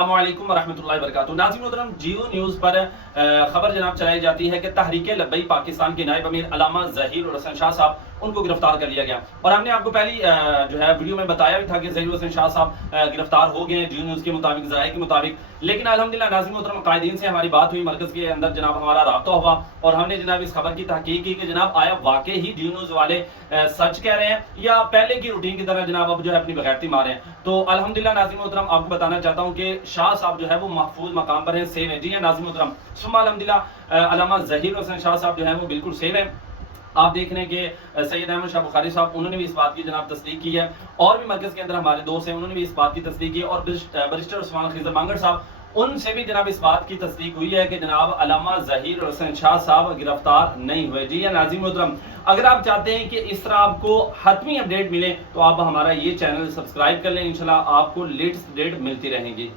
अस्सलामुअलैकुम वरहमतुल्लाहि वबरकातुहू। नाज़रीन मोहतरम, जियो न्यूज़ पर खबर जनाब चलाई जाती है कि तहरीक लब्बैक पाकिस्तान के नायब अमीर अल्लामा ज़हीर और हसन शाह साहब उनको गिरफ्तार कर लिया गया। और हमने आपको पहली जो है वीडियो में बताया भी था कि ज़हीर हसन शाह साहब गिरफ्तार हो गए हैं जियो न्यूज़ के मुताबिक, ज़राए के मुताबिक। लेकिन अल्हम्दुलिल्लाह नाज़रीन मोहतरम, कायदीन से हमारी बात हुई, मरकज़ के अंदर जनाब हमारा राब्ता हुआ और हमने जनाब इस खबर की तहकीक की कि जनाब आया वाकई ही जियो न्यूज़ वाले सच कह रहे हैं या पहले की रूटीन की तरह जनाब अब जो है अपनी बगैरती मारे हैं। तो अल्हम्दुलिल्लाह नाज़रीन मोहतरम, आपको बताना चाहता हूँ कि शाह साहब जो है वो महफूज मकाम पर है, सेव है। जी हाँ नाज़रीन मोहतरम, सुम्मा अल्हम्दुलिल्लाह अल्लामा ज़हीर हसन शाह साहब जो है वो बिल्कुल सेव है। आप देख रहे हैं कि सैयद अहमद शाह बुखारी साहब, उन्होंने भी इस बात की जनाब तस्दीक की है और भी मरकज़ के अंदर हमारे दोस्त हैं, उन्होंने भी इस बात की तस्दीक की और बैरिस्टर उस्मान खिज़र मांगड़ साहब, उनसे भी जनाब इस बात की तस्दीक हुई है कि जनाब अल्लामा ज़हीर हसन शाह साहब गिरफ्तार नहीं हुए। जी या नाज़रीन मोहतरम, अगर आप चाहते हैं कि इस तरह आपको हतमी अपडेट मिले तो आप हमारा ये चैनल सब्सक्राइब कर लें, इंशाल्लाह आपको लेटेस्ट अपडेट मिलती रहेंगी।